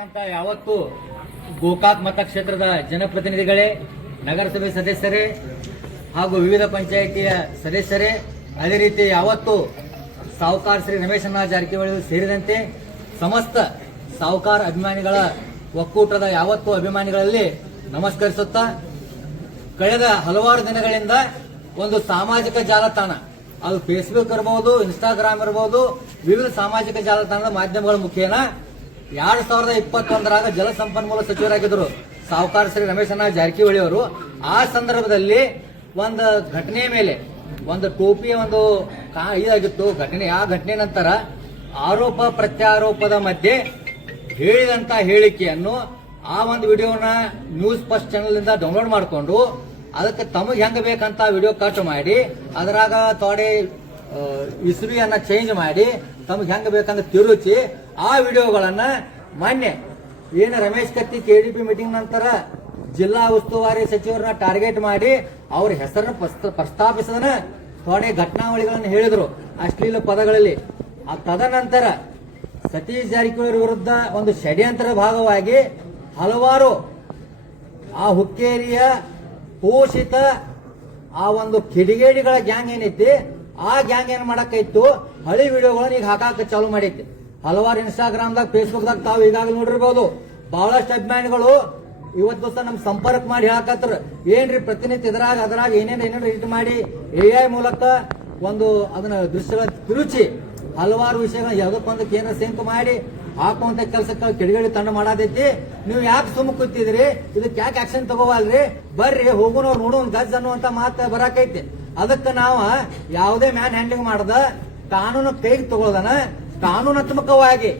ಅಂತ ಯಾವತ್ತು ಗೋಕಾಕ್ ಮತಕ್ಷೇತ್ರದ ಜನಪ್ರತಿನಿಧಿಗಳೇ, ನಗರಸಭೆ ಸದಸ್ಯರೇ ಹಾಗೂ ವಿವಿಧ ಪಂಚಾಯಿತಿಯ ಸದಸ್ಯರೇ, ಅದೇ ರೀತಿ ಯಾವತ್ತು ಸಾಹುಕಾರ ಶ್ರೀ ರಮೇಶಣ್ಣ ಜಾರಕಿಹೊಳಿ ಸೇರಿದಂತೆ ಸಮಸ್ತ ಸಾಹುಕಾರ ಅಭಿಮಾನಿಗಳ ಒಕ್ಕೂಟದ ಯಾವತ್ತು ಅಭಿಮಾನಿಗಳಲ್ಲಿ ನಮಸ್ಕರಿಸುತ್ತಾ, ಕಳೆದ ಹಲವಾರು ದಿನಗಳಿಂದ ಒಂದು ಸಾಮಾಜಿಕ ಜಾಲತಾಣ, ಅದು ಫೇಸ್ಬುಕ್ ಇರಬಹುದು, ಇನ್ಸ್ಟಾಗ್ರಾಮ್ ಇರಬಹುದು, ವಿವಿಧ ಸಾಮಾಜಿಕ ಜಾಲತಾಣದ ಮಾಧ್ಯಮಗಳ ಮುಖೇನ 2021 ಜಲಸಂಪನ್ಮೂಲ ಸಚಿವರಾಗಿದ್ದರು ಸಾಹುಕಾರ ಶ್ರೀ ರಮೇಶಣ್ಣ ಜಾರಕಿಹೊಳಿ ಅವರು. ಆ ಸಂದರ್ಭದಲ್ಲಿ ಒಂದು ಘಟನೆ ಮೇಲೆ ಒಂದು ಟೋಪಿಯ ಒಂದು ಇದಾಗಿತ್ತು ಘಟನೆ. ಆ ಘಟನೆ ನಂತರ ಆರೋಪ ಪ್ರತ್ಯಾರೋಪದ ಮಧ್ಯೆ ಹೇಳಿದಂತ ಹೇಳಿಕೆಯನ್ನು ಆ ಒಂದು ವಿಡಿಯೋನ ನ್ಯೂಸ್ ಫಸ್ಟ್ ಚಾನೆಲ್ ಇಂದ ಡೌನ್ಲೋಡ್ ಮಾಡಿಕೊಂಡು ಅದಕ್ಕೆ ತಮಗೆ ಹೆಂಗ ಬೇಕಂತ ವಿಡಿಯೋ ಕಟ್ ಮಾಡಿ ಅದರಾಗ ತೋಡೆ ಇಸ್ವಿಯನ್ನ ಚೇಂಜ್ ಮಾಡಿ ತಮಗೆ ಹೆಂಗ ಬೇಕಂತ ತಿರುಚಿ ಆ ವಿಡಿಯೋಗಳನ್ನ ಮೊನ್ನೆ ಏನು ರಮೇಶ್ ಕತ್ತಿ ಕೆಡಿಪಿ ಮೀಟಿಂಗ್ ನಂತರ ಜಿಲ್ಲಾ ಉಸ್ತುವಾರಿ ಸಚಿವರನ್ನ ಟಾರ್ಗೆಟ್ ಮಾಡಿ ಅವ್ರ ಹೆಸರನ್ನು ಪ್ರಸ್ತಾಪಿಸದನ ಥೋಡೆ ಘಟನಾವಳಿಗಳನ್ನು ಹೇಳಿದ್ರು ಅಶ್ಲೀಲ ಪದಗಳಲ್ಲಿ. ತದನಂತರ ಸತೀಶ್ ಜಾರಕಿಹೊಳಿ ವಿರುದ್ಧ ಒಂದು ಷಡ್ಯಂತ್ರದ ಭಾಗವಾಗಿ ಹಲವಾರು ಆ ಹುಕ್ಕೇರಿಯ ಪೋಷಿತ ಆ ಒಂದು ಕಿಡಿಗೇಡಿಗಳ ಗ್ಯಾಂಗ್ ಏನೈತಿ, ಆ ಗ್ಯಾಂಗ್ ಏನ್ ಮಾಡಕ್ಕಿತ್ತು, ಹಳಿ ವಿಡಿಯೋಗಳನ್ನ ಈಗ ಹಾಕಾಕ ಚಾಲು ಮಾಡೈತಿ. ಹಲವಾರು ಇನ್ಸ್ಟಾಗ್ರಾಮ್ದಾಗ, ಫೇಸ್ಬುಕ್ದಾಗ ತಾವು ಈಗಾಗಲೇ ನೋಡಿರ್ಬೋದು. ಬಹಳಷ್ಟು ಅಭಿಮಾನಿಗಳು ಇವತ್ತು ದಿವಸ ನಮ್ ಸಂಪರ್ಕ ಮಾಡಿ ಹೇಳಕತ್ರ, ಏನ್ರಿ ಪ್ರತಿನಿತ್ಯ ಅದ್ರಾಗ ಏನೇನು ಎಡಿಟ್ ಮಾಡಿ AI ಮೂಲಕ ಒಂದು ಅದನ್ನ ದೃಶ್ಯಗಳ ತಿರುಚಿ ಹಲವಾರು ವಿಷಯಗಳನ್ನ ಯಾವುದಕ್ಕೊಂದು ಕೇಂದ್ರ ಸಿಂಕ್ ಮಾಡಿ ಹಾಕುವಂತ ಕೆಲಸಕ್ಕೆ ಕಿಡಿಗೇಡಿ ತಂಡ ಮಾಡತೈತಿ. ನೀವು ಯಾಕೆ ಸುಮ್ಮ ಕೂತಿದ್ರಿ, ಇದಕ್ಕೆ ಯಾಕೆ ಆಕ್ಷನ್ ತಗೋವಲ್ರಿ, ಬರ್ರಿ ಹೋಗೋಣ ನೋಡೋನ್ ಗಜ್ ಅನ್ನುವಂತ ಮಾತು ಬರಾಕೈತಿ. ಅದಕ್ಕೆ ನಾವು ಯಾವುದೇ ಮ್ಯಾನ್ ಹ್ಯಾಂಡ್ಲಿಂಗ್ ಮಾಡದ ಕಾನೂನು ಕೈಗೆ ತಗೊಳ್ಳೋದನ ಕಾನೂನಾತ್ಮಕವಾಗಿ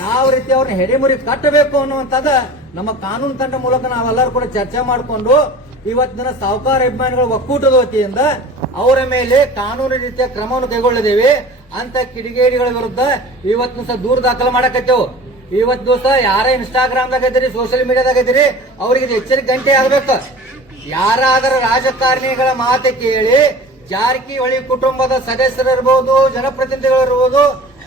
ಯಾವ ರೀತಿ ಅವ್ರನ್ನ ಹೆಡೆಮುರಿ ಕಟ್ಟಬೇಕು ಅನ್ನುವಂಥದ್ದು ನಮ್ಮ ಕಾನೂನು ತಂಡ ಮೂಲಕ ನಾವೆಲ್ಲರೂ ಕೂಡ ಚರ್ಚೆ ಮಾಡಿಕೊಂಡು ಇವತ್ತಿನ ಸಾಹುಕಾರ ಅಭಿಮಾನಿಗಳ ಒಕ್ಕೂಟದ ವತಿಯಿಂದ ಅವರ ಮೇಲೆ ಕಾನೂನು ರೀತಿಯ ಕ್ರಮವನ್ನು ಕೈಗೊಳ್ಳಿದ್ದೇವೆ ಅಂತ ಕಿಡಿಗೇಡಿಗಳ ವಿರುದ್ಧ ಇವತ್ತು ದಿವಸ ದೂರು ದಾಖಲು ಮಾಡಕತ್ತೇವು. ಇವತ್ತು ದಿವಸ ಯಾರೇ ಇನ್ಸ್ಟಾಗ್ರಾಮ್ದಾಗ ಇದ್ದೀರಿ, ಸೋಷಿಯಲ್ ಮೀಡಿಯಾದಾಗ ಇದ್ದೀರಿ, ಅವ್ರಿಗೆ ಎಚ್ಚರಿಕೆ ಗಂಟೆ ಆಗ್ಬೇಕು. ಯಾರಾದರೂ ರಾಜಕಾರಣಿಗಳ ಮಾತು ಕೇಳಿ ಜಾರಕಿಹೊಳಿ ಕುಟುಂಬದ ಸದಸ್ಯರಿರ್ಬೋದು, ಜನಪ್ರತಿನಿಧಿಗಳಿರ್ಬೋದು,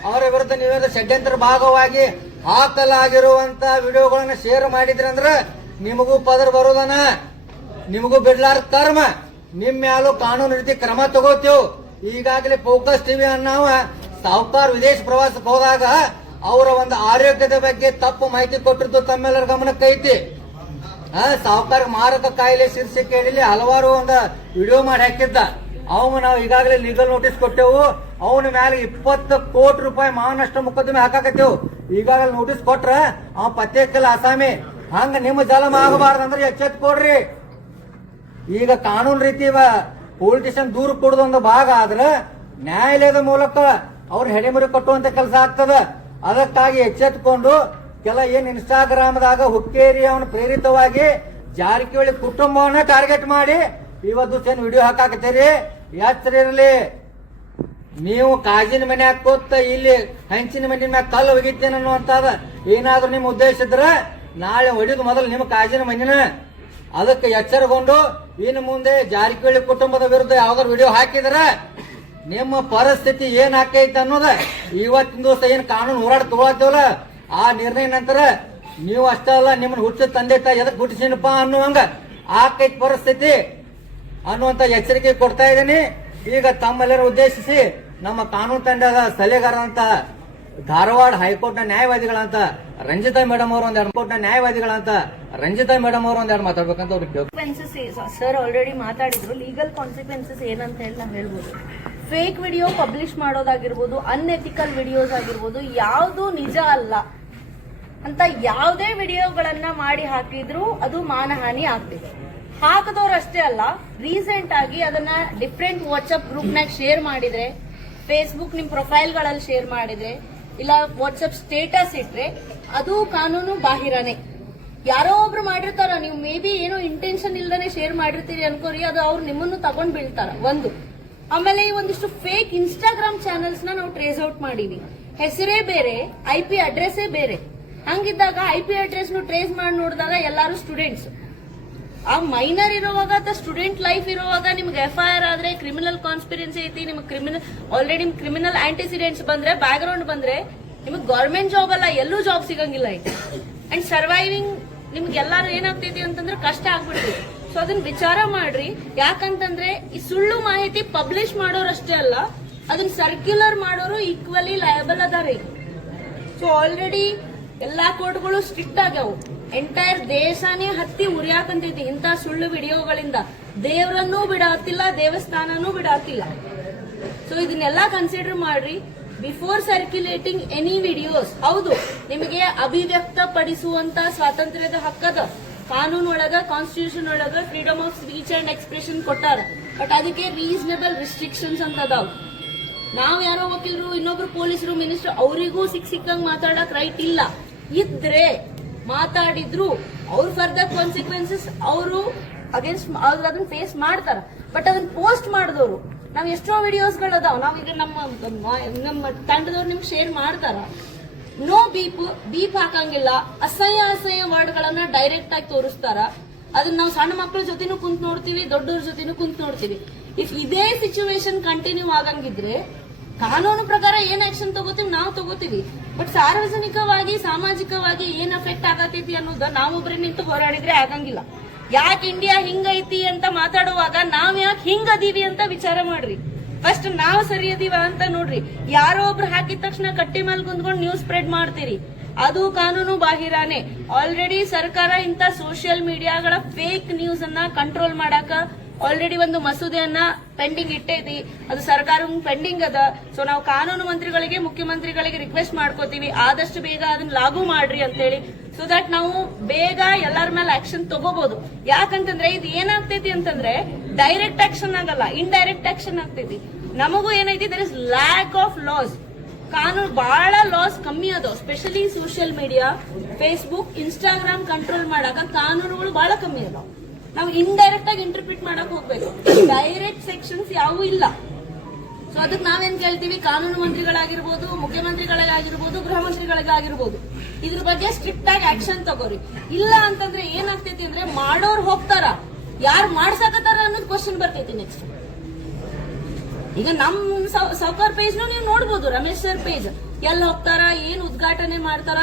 ಅವರ ವಿರುದ್ಧ ನೀವೇನು ಷಡ್ಯಂತ್ರ ಭಾಗವಾಗಿ ಹಾಕಲಾಗಿರುವಂತ ವಿಡಿಯೋಗಳನ್ನ ಶೇರ್ ಮಾಡಿದ್ರಂದ್ರ ನಿಮಗೂ ಪದರ ಬರೋದನ, ನಿಮಗೂ ಬಿಡ್ಲಾರ ಕರ್ಮ, ನಿಮ್ ಮ್ಯಾಲೂ ಕಾನೂನು ರೀತಿ ಕ್ರಮ ತಗೋತೇವ್. ಈಗಾಗಲೇ ಫೋಕಸ್ ಟಿವಿ ಅನ್ನವ ಸಾಹುಕಾರ ವಿದೇಶ ಪ್ರವಾಸಕ್ಕೆ ಹೋದಾಗ ಅವರ ಒಂದು ಆರೋಗ್ಯದ ಬಗ್ಗೆ ತಪ್ಪು ಮಾಹಿತಿ ಕೊಟ್ಟಿದ್ದು ತಮ್ಮೆಲ್ಲರ ಗಮನಕ್ಕೆ ಐತಿ. ಸಾಹುಕಾರ ಮಾರಕ ಕಾಯಿಲೆ ಶೀರ್ಷಿಕೆ ಹೇಳಿ ಹಲವಾರು ಒಂದು ವಿಡಿಯೋ ಮಾಡಿ ಹಾಕಿದ್ದ. ಅವಾಗ ನಾವು ಈಗಾಗಲೇ ಲೀಗಲ್ ನೋಟಿಸ್ ಕೊಟ್ಟೆವು. ಅವನ ಮೇಲೆ 20 ಕೋಟಿ ರೂಪಾಯಿ ಮಾನನಷ್ಟ ಮೊಕದ್ದಮೆ ಹಾಕಾಕತ್ತೇವು. ಈಗಾಗಲೇ ನೋಟಿಸ್ ಕೊಟ್ರ ಅವ ಪತ್ತೆಕ್ಕಿಲ್ಲ ಅಸಾಮಿ. ಹಂಗ ನಿಮ್ಮ ಜಲಮ ಆಗಬಾರ್ದಂದ್ರೆ ಎಚ್ಚೆತ್ ಕೊಡ್ರಿ. ಈಗ ಕಾನೂನು ರೀತಿ ಪೊಲಿಟಿಷಿಯನ್ ದೂರ ಕೊಡೋದೊಂದು ಭಾಗ ಆದ್ರೆ ನ್ಯಾಯಾಲಯದ ಮೂಲಕ ಅವ್ರ ಹೆಡೆಮುರಿ ಕಟ್ಟುವಂತ ಕೆಲಸ ಆಗ್ತದ. ಅದಕ್ಕಾಗಿ ಎಚ್ಚೆತ್ಕೊಂಡು ಕೆಲ ಏನ್ ಇನ್ಸ್ಟಾಗ್ರಾಮ್ದಾಗ ಹುಕ್ಕೇರಿ ಅವನು ಪ್ರೇರಿತವಾಗಿ ಜಾರಕಿಹೊಳಿ ಕುಟುಂಬವನ್ನ ಟಾರ್ಗೆಟ್ ಮಾಡಿ ಇವತ್ತು ಏನ್ ವಿಡಿಯೋ ಹಾಕಾಕತ್ತೀರಿ, ಎಚ್ಚರ ಇರಲಿ. ನೀವು ಕಾಜಿನ ಮನೆ ಹಾಕೋತ ಇಲ್ಲಿ ಹಂಚಿನ ಮನೆ ಮ್ಯಾಗ ಕಲ್ಲು ಒಗಿತೇನೆ ಅನ್ನುವಂತಾದ ಏನಾದ್ರೂ ನಿಮ್ ಉದ್ದೇಶ ಇದ್ರ ನಾಳೆ ಹೊಡಿದು ಮೊದಲು ನಿಮ್ಮ ಕಾಜಿನ ಮನಿನ. ಅದಕ್ಕೆ ಎಚ್ಚರಗೊಂಡು ಇನ್ನು ಮುಂದೆ ಜಾರಕಿಹೊಳಿ ಕುಟುಂಬದ ವಿರುದ್ಧ ಯಾವ್ದಾದ್ರು ವಿಡಿಯೋ ಹಾಕಿದ್ರ ನಿಮ್ಮ ಪರಿಸ್ಥಿತಿ ಏನ್ ಹಾಕೈತೆ ಅನ್ನೋದ ಇವತ್ತಿನ ದಿವಸ ಏನ್ ಕಾನೂನು ಹೋರಾಟ ತಗೊಳತ್ತೇವಲ್ಲ ಆ ನಿರ್ಣಯ ನಂತರ ನೀವು ಅಷ್ಟೇ ಅಲ್ಲ, ನಿಮ್ಮನ್ನ ಹುಚ್ಚ ತಂದೆ ತಾಯಿ ಎದಕ್ ಹುಟ್ಟಿಸಿನಪ್ಪ ಅನ್ನುವಂಗ ಆಕೈತ್ ಪರಿಸ್ಥಿತಿ ಅನ್ನುವಂತ ಎಚ್ಚರಿಕೆ ಕೊಡ್ತಾ ಇದ್ದೀನಿ. ಈಗ ತಮ್ಮೆಲ್ಲರ ಉದ್ದೇಶಿಸಿ ನಮ್ಮ ಕಾನೂನು ತಂಡದ ಸಲಹೆಗಾರ ಅಂತ ಧಾರವಾಡ ಹೈಕೋರ್ಟ್ನ ನ್ಯಾಯವಾದಿಗಳಂತ ರಂಜಿತಾ ಮೇಡಮ್ ಅವರು ಒಂದೆರಡು ಮಾತಾಡ್ಬೇಕಂತ ಅವ್ರಿಗೆ ಸರ್ ಆಲ್ರೆಡಿ ಮಾತಾಡಿದ್ರು. ಲೀಗಲ್ ಕಾನ್ಸಿಕ್ವೆನ್ಸಸ್ ಏನಂತ ಹೇಳಿ ನಾವು ಹೇಳ್ಬೋದು. ಫೇಕ್ ವಿಡಿಯೋ ಪಬ್ಲಿಷ್ ಮಾಡೋದಾಗಿರ್ಬೋದು, ಅನ್ಎಥಿಕಲ್ ವಿಡಿಯೋಸ್ ಆಗಿರ್ಬೋದು, ಯಾವುದು ನಿಜ ಅಲ್ಲ ಅಂತ ಯಾವುದೇ ವಿಡಿಯೋಗಳನ್ನ ಮಾಡಿ ಹಾಕಿದ್ರು ಅದು ಮಾನಹಾನಿ ಆಗ್ತಿದೆ. ಹಾಕದವ್ರು ಅಷ್ಟೇ ಅಲ್ಲ, ರೀಸೆಂಟ್ ಆಗಿ ಅದನ್ನ ಡಿಫ್ರೆಂಟ್ ವಾಟ್ಸ್ಆಪ್ ಗ್ರೂಪ್ ನಾಗ ಶೇರ್ ಮಾಡಿದ್ರೆ, ಫೇಸ್ಬುಕ್ ನಿಮ್ ಪ್ರೊಫೈಲ್ ಗಳಲ್ಲಿ ಶೇರ್ ಮಾಡಿದ್ರೆ, ಇಲ್ಲ ವಾಟ್ಸ್ಆಪ್ ಸ್ಟೇಟಸ್ ಇಟ್ರೆ ಅದು ಕಾನೂನು ಬಾಹಿರನೇ. ಯಾರೋ ಒಬ್ರು ಮಾಡಿರ್ತಾರ, ನೀವು ಮೇ ಬಿ ಏನೋ ಇಂಟೆನ್ಷನ್ ಇಲ್ದಾನೆ ಶೇರ್ ಮಾಡಿರ್ತೀರಿ ಅನ್ಕೋರಿ, ಅದು ಅವ್ರು ನಿಮ್ಮನ್ನು ತಗೊಂಡ್ ಬೀಳ್ತಾರ ಒಂದು. ಆಮೇಲೆ ಈ ಒಂದಿಷ್ಟು ಫೇಕ್ ಇನ್ಸ್ಟಾಗ್ರಾಮ್ ಚಾನೆಲ್ಸ್ ನ ನಾವು ಟ್ರೇಸ್ ಔಟ್ ಮಾಡೀವಿ. ಹೆಸರೇ ಬೇರೆ, IP ಅಡ್ರೆಸ್ಸೇ ಬೇರೆ. ಹಂಗಿದ್ದಾಗ IP ಅಡ್ರೆಸ್ ಟ್ರೇಸ್ ಮಾಡಿ ನೋಡಿದಾಗ ಎಲ್ಲಾರು ಸ್ಟೂಡೆಂಟ್ಸ್. ಆ ಮೈನರ್ ಇರುವಾಗ ಅಥವಾ ಸ್ಟೂಡೆಂಟ್ ಲೈಫ್ ಇರುವಾಗ ನಿಮ್ಗೆ FIR ಆದ್ರೆ ಕ್ರಿಮಿನಲ್ ಕಾನ್ಸ್ಪಿರೆನ್ಸಿ ಐತಿ, ನಿಮ್ಗೆ ಆಲ್ರೆಡಿ ಕ್ರಿಮಿನಲ್ ಆಂಟಿಸಿಡೆಂಟ್ಸ್ ಬಂದ್ರೆ, ಬ್ಯಾಕ್ ಗ್ರೌಂಡ್ ಬಂದ್ರೆ ನಿಮಗೆ ಗವರ್ಮೆಂಟ್ ಜಾಬ್ ಅಲ್ಲ ಎಲ್ಲೂ ಜಾಬ್ ಸಿಗಂಗಿಲ್ಲ ಐತಿ. ಅಂಡ್ ಸರ್ವೈವಿಂಗ್ ನಿಮ್ಗೆಲ್ಲಾರು ಏನಾಗ್ತೈತಿ ಅಂತಂದ್ರೆ ಕಷ್ಟ ಆಗ್ಬಿಡ್ತೈತಿ. ಸೊ ಅದನ್ನ ವಿಚಾರ ಮಾಡ್ರಿ. ಯಾಕಂತಂದ್ರೆ ಈ ಸುಳ್ಳು ಮಾಹಿತಿ ಪಬ್ಲಿಷ್ ಮಾಡೋರಷ್ಟೇ ಅಲ್ಲ, ಅದನ್ನ ಸರ್ಕ್ಯುಲರ್ ಮಾಡೋರು ಈಕ್ವಲಿ ಲಯಬಲ್ ಅದಾರ. ಸೊ ಆಲ್ರೆಡಿ ಎಲ್ಲಾ ಕೋರ್ಟ್ಗಳು ಸ್ಟ್ರಿಕ್ಟ್ ಆಗ್ಯಾವು. ಎಂಟೈರ್ ದೇಶನೇ ಹತ್ತಿ ಉರಿಯಾಕಂತೈತಿ ಇಂತ ಸುಳ್ಳು ವಿಡಿಯೋಗಳಿಂದ. ದೇವರನ್ನೂ ಬಿಡಾತಿಲ್ಲ, ದೇವಸ್ಥಾನನೂ ಬಿಡಾತಿಲ್ಲ. ಸೊ ಇದನ್ನೆಲ್ಲ ಕನ್ಸಿಡರ್ ಮಾಡ್ರಿ ಬಿಫೋರ್ ಸರ್ಕ್ಯುಲೇಟಿಂಗ್ ಎನಿ ವಿಡಿಯೋಸ್. ಹೌದು, ನಿಮಗೆ ಅಭಿವ್ಯಕ್ತ ಪಡಿಸುವಂತ ಸ್ವಾತಂತ್ರ್ಯದ ಹಕ್ಕದ ಕಾನೂನೊಳಗ, ಕಾನ್ಸ್ಟಿಟ್ಯೂಷನ್ ಒಳಗ freedom of speech and expression ಕೊಟ್ಟಾರ. ಬಟ್ ಅದಕ್ಕೆ ರೀಸನಬಲ್ ರಿಸ್ಟ್ರಿಕ್ಷನ್ಸ್ ಅಂತ ಅದಾವ. ನಾವ್ ಯಾರೋ ವಕೀಲರು, ಇನ್ನೊಬ್ರು ಪೊಲೀಸರು, ಮಿನಿಸ್ಟರ್ ಅವರಿಗೂ ಸಿಕ್ಕಂಗ್ ಮಾತಾಡಕ್ ರೈಟ್ ಇಲ್ಲ. ಇದ್ರೆ ಮಾತಾಡಿದ್ರು ಅವ್ರ ಫರ್ದರ್ ಕಾನ್ಸಿಕ್ವೆನ್ಸಸ್ ಅವರು ಅಗೇನ್ಸ್ಟ್ ಅದನ್ನ ಫೇಸ್ ಮಾಡ್ತಾರ. ಬಟ್ ಅದನ್ನ ಪೋಸ್ಟ್ ಮಾಡಿದವರು, ನಾವ್ ಎಷ್ಟೋ ವಿಡಿಯೋಸ್ಗಳು ಅದಾವ, ನಾವೀಗ ನಮ್ಮ ತಂಡದವ್ರು ನಿಮ್ಗೆ ಶೇರ್ ಮಾಡ್ತಾರ. ನೋ ಬೀಪ್ ಹಾಕಂಗಿಲ್ಲ, ಅಸಹ್ಯ ವರ್ಡ್ಗಳನ್ನ ಡೈರೆಕ್ಟ್ ಆಗಿ ತೋರಿಸ್ತಾರ. ಅದನ್ನ ನಾವು ಸಣ್ಣ ಮಕ್ಕಳ ಜೊತೆನೂ ಕುಂತ್ ನೋಡ್ತೀವಿ, ದೊಡ್ಡವ್ರ ಜೊತೆನೂ ಕುಂತ್ ನೋಡ್ತೀವಿ. ಇಫ್ ಇದೇ ಸಿಚುವೇಶನ್ ಕಂಟಿನ್ಯೂ ಆಗಂಗಿದ್ರೆ ಕಾನೂನು ಪ್ರಕಾರ ಏನ್ ಆಕ್ಷನ್ ತಗೋತೀವಿ ನಾವು ತಗೋತೀವಿ. ಬಟ್ ಸಾರ್ವಜನಿಕವಾಗಿ, ಸಾಮಾಜಿಕವಾಗಿ ಏನ್ ಅಫೆಕ್ಟ್ ಆಗತೈತಿ ಅನ್ನೋದ ನಾವೊಬ್ರೆ ನಿಂತು ಹೋರಾಡಿದ್ರೆ ಆಗಂಗಿಲ್ಲ. ಯಾಕೆ ಇಂಡಿಯಾ ಹಿಂಗೈತಿ ಅಂತ ಮಾತಾಡುವಾಗ ನಾವ್ ಯಾಕೆ ಹಿಂಗದೀವಿ ಅಂತ ವಿಚಾರ ಮಾಡ್ರಿ. ಫಸ್ಟ್ ನಾವ್ ಸರಿ ಅದೀವ ಅಂತ ನೋಡ್ರಿ. ಯಾರೋ ಒಬ್ರು ಹಾಕಿದ ತಕ್ಷಣ ಕಟ್ಟಿ ಮೇಲೆ ಕುಂತ್ಕೊಂಡು ನ್ಯೂಸ್ ಸ್ಪ್ರೆಡ್ ಮಾಡ್ತೀರಿ, ಅದು ಕಾನೂನು ಬಾಹಿರಾನೆ. ಆಲ್ರೆಡಿ ಸರ್ಕಾರ ಇಂತ ಸೋಷಿಯಲ್ ಮೀಡಿಯಾಗಳ ಫೇಕ್ ನ್ಯೂಸ್ ಅನ್ನ ಕಂಟ್ರೋಲ್ ಮಾಡಾಕ ಆಲ್ರೆಡಿ ಒಂದು ಮಸೂದೆಯನ್ನ ಪೆಂಡಿಂಗ್ ಇಟ್ಟೈತಿ. ಅದು ಸರ್ಕಾರ ಪೆಂಡಿಂಗ್ ಅದ. ಸೊ ನಾವು ಕಾನೂನು ಮಂತ್ರಿಗಳಿಗೆ, ಮುಖ್ಯಮಂತ್ರಿಗಳಿಗೆ ರಿಕ್ವೆಸ್ಟ್ ಮಾಡ್ಕೋತೀವಿ, ಆದಷ್ಟು ಬೇಗ ಅದನ್ನ ಲಾಗು ಮಾಡ್ರಿ ಅಂತ ಹೇಳಿ. ಸೊ ದಟ್ ನಾವು ಬೇಗ ಎಲ್ಲರ ಮೇಲೆ ಆಕ್ಷನ್ ತಗೋಬಹುದು. ಯಾಕಂತಂದ್ರೆ ಇದು ಏನಾಗ್ತೈತಿ ಅಂತಂದ್ರೆ ಡೈರೆಕ್ಟ್ ಆಕ್ಷನ್ ಆಗಲ್ಲ, ಇಂಡೈರೆಕ್ಟ್ ಆಕ್ಷನ್ ಆಗ್ತೈತಿ. ನಮಗೂ ಏನೈತಿ, there is lack of laws. ಕಾನೂನು ಬಹಳ ಲಾಸ್ ಕಮ್ಮಿ ಅದಾವ. Specially social media, Facebook, Instagram control ಮಾಡಾಕ ಕಾನೂನುಗಳು ಬಹಳ ಕಮ್ಮಿ ಅದಾವ. ನಾವು ಇಂಡೈರೆಕ್ಟ್ ಆಗಿ ಇಂಟರ್ಪ್ರಿಟ್ ಮಾಡಕ್ ಹೋಗ್ಬೇಕು. ಡೈರೆಕ್ಟ್ ಸೆಕ್ಷನ್ಸ್ ಯಾವೂ ಇಲ್ಲ. ಸೊ ಅದಕ್ಕೆ ನಾವೇನ್ ಕೇಳ್ತೀವಿ, ಕಾನೂನು ಮಂತ್ರಿಗಳಾಗಿರ್ಬೋದು, ಮುಖ್ಯಮಂತ್ರಿಗಳಿಗಾಗಿರ್ಬೋದು, ಗೃಹ ಮಂತ್ರಿಗಳಿಗಾಗಿರ್ಬೋದು, ಇದ್ರ ಬಗ್ಗೆ ಸ್ಟ್ರಿಕ್ಟ್ ಆಗಿ ಆಕ್ಷನ್ ತಗೋರಿ. ಇಲ್ಲ ಅಂತಂದ್ರೆ ಏನಾಗ್ತೈತಿ ಅಂದ್ರೆ ಮಾಡೋರು ಹೋಗ್ತಾರ, ಯಾರು ಮಾಡ್ಸಕತ್ತಾರ ಅನ್ನೋದು ಕ್ವಶನ್ ಬರ್ತೈತಿ ನೆಕ್ಸ್ಟ್. ಈಗ ನಮ್ ಸೌಕರ್ ಪೇಜ್ ನೀವು ನೋಡ್ಬೋದು, ರಮೇಶ್ ಸರ್ ಪೇಜ್ ಎಲ್ಲಿ ಹೋಗ್ತಾರ, ಏನ್ ಉದ್ಘಾಟನೆ ಮಾಡ್ತಾರ.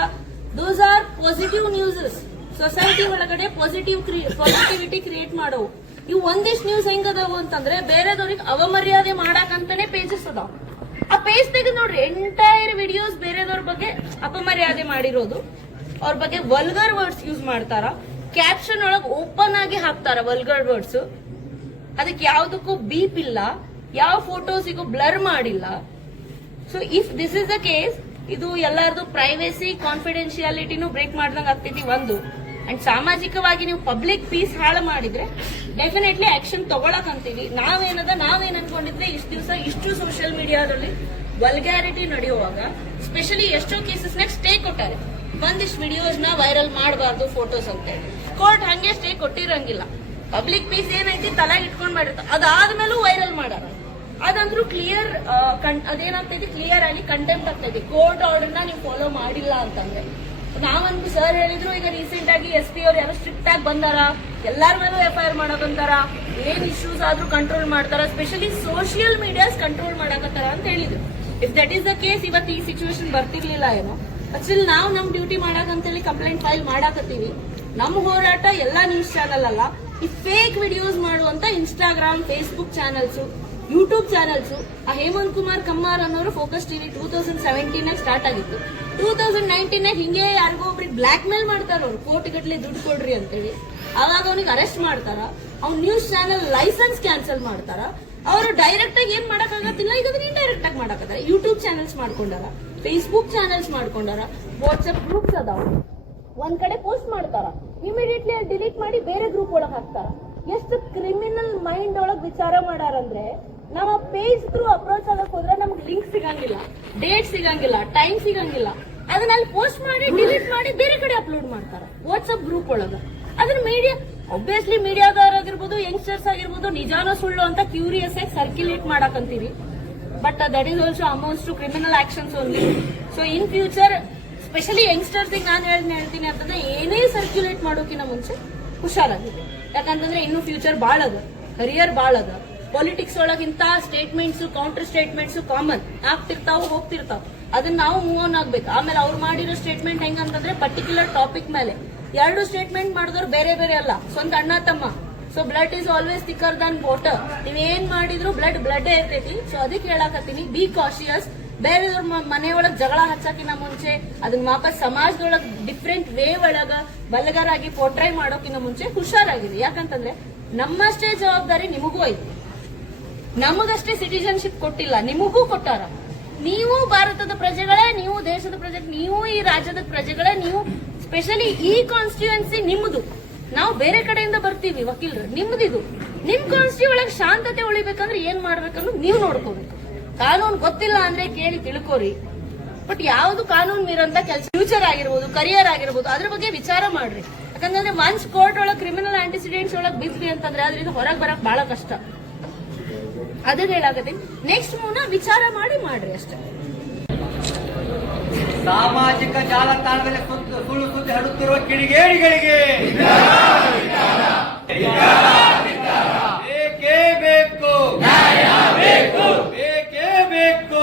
Those are positive news. Society ಒಳಗಡೆ ಪಾಸಿಟಿವಿಟಿ ಕ್ರಿಯೇಟ್ ಮಾಡವು. ಇವು ಒಂದಿಷ್ಟು ನ್ಯೂಸ್ ಹೆಂಗದಾವು ಅಂತಂದ್ರೆ ಬೇರೆದವ್ರಿಗೆ ಅವಮರ್ಯಾದೆ ಮಾಡಾಕಂತಾನೆ ಪೇಜಸ್ ಅದಾವ. ಆ ಪೇಜ್ ತೆಗೆದು ನೋಡ್ರಿ, ಎಂಟೈರ್ ವಿಡಿಯೋಸ್ ಬೇರೆದವ್ರ ಬಗ್ಗೆ ಅಪಮರ್ಯಾದೆ ಮಾಡಿರೋದು, ಅವ್ರ ಬಗ್ಗೆ ವಲ್ಗರ್ ವರ್ಡ್ಸ್ ಯೂಸ್ ಮಾಡ್ತಾರ, ಕ್ಯಾಪ್ಷನ್ ಒಳಗ್ ಓಪನ್ ಆಗಿ ಹಾಕ್ತಾರ ವಲ್ಗರ್ ವರ್ಡ್ಸ್. ಅದಕ್ಕೆ ಯಾವ್ದಕ್ಕೂ ಬೀಪ್ ಇಲ್ಲ, ಯಾವ ಫೋಟೋಸಿಗೂ ಬ್ಲರ್ ಮಾಡಿಲ್ಲ. So if this is the case, ಇದು ಎಲ್ಲರದು ಪ್ರೈವೇಸಿ, ಕಾನ್ಫಿಡೆನ್ಶಿಯಾಲಿಟಿನೂ ಬ್ರೇಕ್ ಮಾಡ್ದಂಗ ಆಗ್ತೈತಿ ಒಂದು. ಅಂಡ್ ಸಾಮಾಜಿಕವಾಗಿ ನೀವು ಪಬ್ಲಿಕ್ ಪೀಸ್ ಹಾಳು ಮಾಡಿದ್ರೆ ಡೆಫಿನೆಟ್ಲಿ ಆಕ್ಷನ್ ತಗೊಳಕ್ ಅಂತೀವಿ. ನಾವೇನ್ ಅನ್ಕೊಂಡಿದ್ರೆ ಇಷ್ಟು ದಿವಸ ಇಷ್ಟು ಸೋಷಿಯಲ್ ಮೀಡಿಯಾದಲ್ಲಿ ವಲ್ಗ್ಯಾರಿಟಿ ನಡೆಯುವಾಗ ಸ್ಪೆಷಲಿ ಎಷ್ಟೋ ಕೇಸಸ್ ನಾಗ ಸ್ಟೇ ಕೊಟ್ಟಾರೆ. ಒಂದಿಷ್ಟು ವಿಡಿಯೋಸ್ ನ ವೈರಲ್ ಮಾಡಬಾರ್ದು ಫೋಟೋಸ್ ಅಂತ ಹೇಳಿ ಕೋರ್ಟ್ ಹಂಗೆ ಸ್ಟೇ ಕೊಟ್ಟಿರಂಗಿಲ್ಲ. ಪಬ್ಲಿಕ್ ಪೀಸ್ ಏನೈತಿ ತಲೆಗೆ ಇಟ್ಕೊಂಡ್ ಮಾಡಿರ್ತಾರೆ, ಅದಾದ್ಮೇಲೂ ವೈರಲ್ ಮಾಡಾರ. ಅದಂದ್ರೂ ಕ್ಲಿಯರ್, ಅದೇನಾಗ್ತೈತಿ, ಕ್ಲಿಯರ್ ಆಗಿ ಕಂಟೆಂಪ್ಟ್ ಆಗ್ತೈತಿ. ಕೋರ್ಟ್ ಆರ್ಡರ್ ನ ನೀವು ಫಾಲೋ ಮಾಡಿಲ್ಲ ಅಂತಂದ್ರೆ. ನಾವಂತೂ ಸರ್ ಹೇಳಿದ್ರು, ಈಗ ರೀಸೆಂಟ್ ಆಗಿ SP ಅವ್ರು ಯಾರೋ ಸ್ಟ್ರಿಕ್ಟ್ ಆಗಿ ಬಂದಾರ, ಎಲ್ಲಾರ ಮೇಲೂ FIR ಮಾಡಕಂತಾರ, ಏನ್ ಇಶ್ಯೂಸ್ ಆದ್ರೂ ಕಂಟ್ರೋಲ್ ಮಾಡ್ತಾರ, ಸ್ಪೆಷಲಿ ಸೋಷಿಯಲ್ ಮೀಡಿಯಾಸ್ ಕಂಟ್ರೋಲ್ ಮಾಡಕತ್ತಾರ ಅಂತ ಹೇಳಿದ್ರು. If that is the case, ಇವತ್ತು ಈ ಸಿಚುವೇಶನ್ ಬರ್ತಿರ್ಲಿಲ್ಲ ಏನೋ. ಸ್ಟಿಲ್ ನಾವು ನಮ್ ಡ್ಯೂಟಿ ಮಾಡಕಂತೇಳಿ ಕಂಪ್ಲೇಂಟ್ ಫೈಲ್ ಮಾಡಾಕತ್ತೀವಿ. ನಮ್ಮ ಹೋರಾಟ ಎಲ್ಲಾ ನ್ಯೂಸ್ ಚಾನಲ್ ಅಲ್ಲ, ಈ ಫೇಕ್ ವಿಡಿಯೋಸ್ ಮಾಡುವಂತ Instagram, Facebook channels, YouTube channels. ಆ ಹೇಮಂತ್ ಕುಮಾರ್ ಕಮ್ಮಾರ್ ಅನ್ನೋರು ಫೋಕಸ್ ಟಿವಿ 2017 ಸ್ಟಾರ್ಟ್ ಆಗಿತ್ತು. 2019 ಹಿಂಗೆ ಯಾರಿಗೋ ಒಬ್ರಿಗೆ ಬ್ಲಾಕ್ ಮೇಲ್ ಮಾಡ್ತಾರ, ಅವ್ರು ಕೋಟಿ ಗಟ್ಲೆ ದುಡ್ಡು ಕೊಡ್ರಿ ಅಂತೇಳಿ. ಅವಾಗ ಅವನಿಗೆ ಅರೆಸ್ಟ್ ಮಾಡ್ತಾರ, ಅವ್ನ ನ್ಯೂಸ್ ಚಾನಲ್ ಲೈಸೆನ್ಸ್ ಕ್ಯಾನ್ಸಲ್ ಮಾಡ್ತಾರ. ಅವರು ಡೈರೆಕ್ಟ್ ಆಗಿ ಏನ್ ಮಾಡಕ್ಕಾಗತ್ತಿಲ್ಲ, ಈಗ ಅದನ್ನ ಇಂಡೈರೆಕ್ಟ್ ಆಗಿ ಮಾಡಕತ್ತಾರ. ಯೂಟ್ಯೂಬ್ ಚಾನಲ್ಸ್ ಮಾಡ್ಕೊಂಡಾರ, ಫೇಸ್ಬುಕ್ ಚಾನಲ್ಸ್ ಮಾಡ್ಕೊಂಡಾರ, ವಾಟ್ಸ್ಆಪ್ ಗ್ರೂಪ್ಸ್ ಅದಾವ. ಒಂದ್ ಕಡೆ ಪೋಸ್ಟ್ ಮಾಡ್ತಾರ, ಇಮಿಡಿಯೇಟ್ಲಿ ಡಿಲೀಟ್ ಮಾಡಿ ಬೇರೆ ಗ್ರೂಪ್ ಒಳಗ್ ಹಾಕ್ತಾರ. ಎಷ್ಟು ಕ್ರಿಮಿನಲ್ ಮೈಂಡ್ ಒಳಗ್ ವಿಚಾರ ಮಾಡಾರಂದ್ರೆ, ನಮ್ಮ ಪೇಜ್ ಥ್ರೂ ಅಪ್ರೋಚ್ ಆಗಕ್ ಹೋದ್ರೆ ನಮ್ಗೆ ಲಿಂಕ್ ಸಿಗಂಗಿಲ್ಲ, ಡೇಟ್ ಸಿಗಂಗಿಲ್ಲ, ಟೈಮ್ ಸಿಗಂಗಿಲ್ಲ. ಅದನ್ನ ಅಲ್ಲಿ ಪೋಸ್ಟ್ ಮಾಡಿ ಡಿಲೀಟ್ ಮಾಡಿ ಬೇರೆ ಕಡೆ ಅಪ್ಲೋಡ್ ಮಾಡ್ತಾರ ವಾಟ್ಸ್ಆಪ್ ಗ್ರೂಪ್ ಒಳಗ. ಅದನ್ನ ಮೀಡಿಯಾ, ಒಬ್ವಿಯಸ್ಲಿ ಮೀಡಿಯಾದವರಾಗಿರ್ಬೋದು, ಯಂಗ್ಸ್ಟರ್ಸ್ ಆಗಿರ್ಬೋದು, ನಿಜಾನೋ ಸುಳ್ಳು ಅಂತ ಕ್ಯೂರಿಯಸ್ ಆಗಿ ಸರ್ಕ್ಯುಲೇಟ್ ಮಾಡಕಂತೀವಿ. But that is also amounts to criminal actions only. So in future specially youngsters ನಾನು ಹೇಳ್ತೀನಿ ಅಂತಂದ್ರೆ, ಏನೇ ಸರ್ಕ್ಯುಲೇಟ್ ಮಾಡೋಕಿನ ಮುಂಚೆ ಹುಷಾರಾಗಿದೆ. ಯಾಕಂತಂದ್ರೆ ಇನ್ನು ಫ್ಯೂಚರ್ ಬಾಳ ಅದ, ಕರಿಯರ್ ಬಾಳ ಅದ. ಪಾಲಿಟಿಕ್ಸ್ ಒಳಗಿಂತ ಸ್ಟೇಟ್ಮೆಂಟ್ಸ್, ಕೌಂಟರ್ ಸ್ಟೇಟ್ಮೆಂಟ್ಸ್ ಕಾಮನ್ ಆಗ್ತಿರ್ತಾವ, ಹೋಗ್ತಿರ್ತಾವ. ಅದನ್ನ ನಾವು ಮೂವ್ ಆನ್ ಆಗ್ಬೇಕು. ಆಮೇಲೆ ಅವ್ರು ಮಾಡಿರೋ ಸ್ಟೇಟ್ಮೆಂಟ್ ಹೆಂಗಂತಂದ್ರೆ ಪರ್ಟಿಕ್ಯುಲರ್ ಟಾಪಿಕ್ ಮೇಲೆ 2 ಸ್ಟೇಟ್ಮೆಂಟ್ ಮಾಡಿದವ್ರು ಬೇರೆ ಬೇರೆ ಅಲ್ಲ, ಸ್ವಂತ ಅಣ್ಣ ತಮ್ಮ. So blood is always thicker than water. ನೀವೇನ್ ಮಾಡಿದ್ರು ಬ್ಲಡ್ ಇರ್ತೈತಿ. ಸೊ ಅದಕ್ಕೆ ಹೇಳಾಕತ್ತೀನಿ, ಬಿ ಕಾಶಿಯಸ್. ಬೇರೆದವ್ರ ಮನೆಯೊಳಗ್ ಜಗಳ ಹಚ್ಚಾಕಿನ ಮುಂಚೆ ಅದನ್ನ ವಾಪಸ್ ಸಮಾಜದೊಳಗ್ ಡಿಫ್ರೆಂಟ್ ವೇ ಒಳಗ ಬಲ್ಲಗಾರಾಗಿ ಪೋರ್ಟ್ರೈ ಮಾಡೋಕಿನ ಮುಂಚೆ ಹುಷಾರಾಗಿದೆ. ಯಾಕಂತಂದ್ರೆ ನಮ್ಮಷ್ಟೇ ಜವಾಬ್ದಾರಿ ನಿಮಗೂ ಐತಿ. ನಮಗಷ್ಟೇ ಸಿಟಿಜನ್ಶಿಪ್ ಕೊಟ್ಟಿಲ್ಲ, ನಿಮಗೂ ಕೊಟ್ಟಾರ. ನೀವು ಭಾರತದ ಪ್ರಜೆಗಳೇ, ನೀವು ದೇಶದ ಪ್ರಜೆ, ನೀವು ಈ ರಾಜ್ಯದ ಪ್ರಜೆಗಳೇ. ನೀವು ಸ್ಪೆಷಲಿ ಈ ಕಾನ್ಸ್ಟಿಟ್ಯೂನ್ಸಿ ನಿಮ್ದು. ನಾವು ಬೇರೆ ಕಡೆಯಿಂದ ಬರ್ತೀವಿ ವಕೀಲರು, ನಿಮ್ದಿದು. ನಿಮ್ ಕಾನ್ಸ್ಟಿಟ್ಯೂ ಒಳಗೆ ಶಾಂತತೆ ಉಳಿಬೇಕಂದ್ರೆ ಏನ್ ಮಾಡ್ಬೇಕನ್ನು ನೀವು ನೋಡ್ಕೋಬೇಕು. ಕಾನೂನು ಗೊತ್ತಿಲ್ಲ ಅಂದ್ರೆ ಕೇಳಿ ತಿಳ್ಕೋರಿ. ಬಟ್ ಯಾವ್ದು ಕಾನೂನು ಮೀರಂತ ಕೆಲಸ, ಫ್ಯೂಚರ್ ಆಗಿರ್ಬೋದು, ಕರಿಯರ್ ಆಗಿರ್ಬೋದು, ಅದ್ರ ಬಗ್ಗೆ ವಿಚಾರ ಮಾಡ್ರಿ. ಯಾಕಂದ್ರೆ ಒನ್ಸ್ ಕೋರ್ಟ್ ಒಳಗೆ ಕ್ರಿಮಿನಲ್ ಆಂಟಿಸಿಡೆಂಟ್ಸ್ ಒಳಗೆ ಬಿದ್ವಿ ಅಂತಂದ್ರೆ ಅದರಿಂದ ಹೊರಗೆ ಬರಕ್ ಬಹಳ ಕಷ್ಟ. ಅದನ್ನ ಹೇಳಾಕತ್ತೀನಿ. ನೆಕ್ಸ್ಟ್ ಮೂವ್ನ ವಿಚಾರ ಮಾಡ್ರಿ ಅಷ್ಟೇ. ಸಾಮಾಜಿಕ ಜಾಲತಾಣದಲ್ಲಿ ಸುಳ್ಳು ಸುದ್ದಿ ಹರಡುತ್ತಿರುವ ಕಿಡಿಗೇಡಿಗಳಿಗೆ ಬೇಕೇ ಬೇಕು, ಬೇಕೇ ಬೇಕು.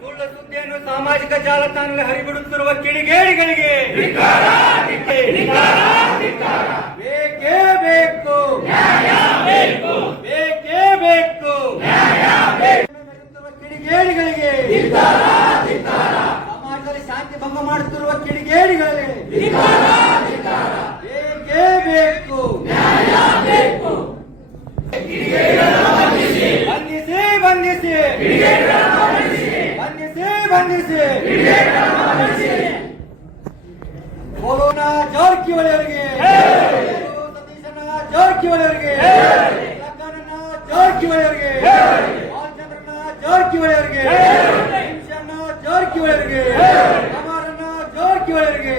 ಸುಳ್ಳು ಸುದ್ದಿಯನ್ನು ಸಾಮಾಜಿಕ ಜಾಲತಾಣದಲ್ಲಿ ಹರಿಬಿಡುತ್ತಿರುವ ಕಿಡಿಗೇಡಿಗಳಿಗೆ ಬೇಕೇ ಬೇಕು, ಬೇಕೇ ಬೇಕು. ಕಿಡಿಗೇಡಿಗಳಿಗೆ, ಸಮಾಜದಲ್ಲಿ ಶಾಂತಿ ಭಂಗ ಮಾಡುತ್ತಿರುವ ಕಿಡಿಗೇಡಿಗಳಿಗೆ ಬೇಕೇ ಬೇಕು. ಬಂಧಿಸಿ ಬಂಧಿಸಿ ಬಂಧಿಸಿ ಕೊರೋನ ಜಾರಕಿಹೊಳಿ ಅವರಿಗೆ, ಸತೀಶನ ಜಾರಕಿಹೊಳಿ ಅವರಿಗೆ, ಲಕ್ಕನನ ಜಾರಕಿಹೊಳಿ ಅವರಿಗೆ, ಬಾಲಚಂದ್ರನ ಜಾರಕಿಹೊಳಿ ಅವರಿಗೆ, ಜಾರಕಿಹೊಳಿ ಅವರಿಗೆ, ಅಮರನ ಜಾರಕಿಹೊಳಿ ಅವರಿಗೆ